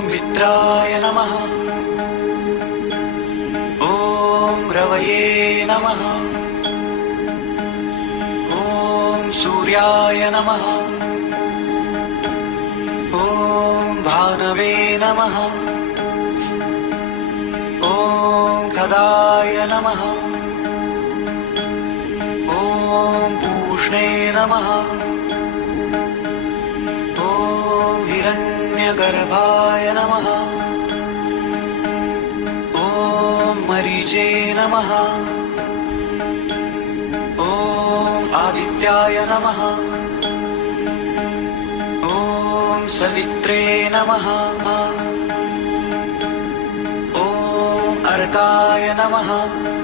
मित्राय नमः। ॐ रवये नमः। ॐ सूर्याय नमः। ॐ भानवे नमः। ॐ खगाय नमः। ॐ पूष्णे नमः। ॐ हिरण्यगर्भाय नमः। ॐ मरीचे नमः। ॐ आदित्याय नमः। ॐ सवित्रे नमः। ॐ अर्काय नमः।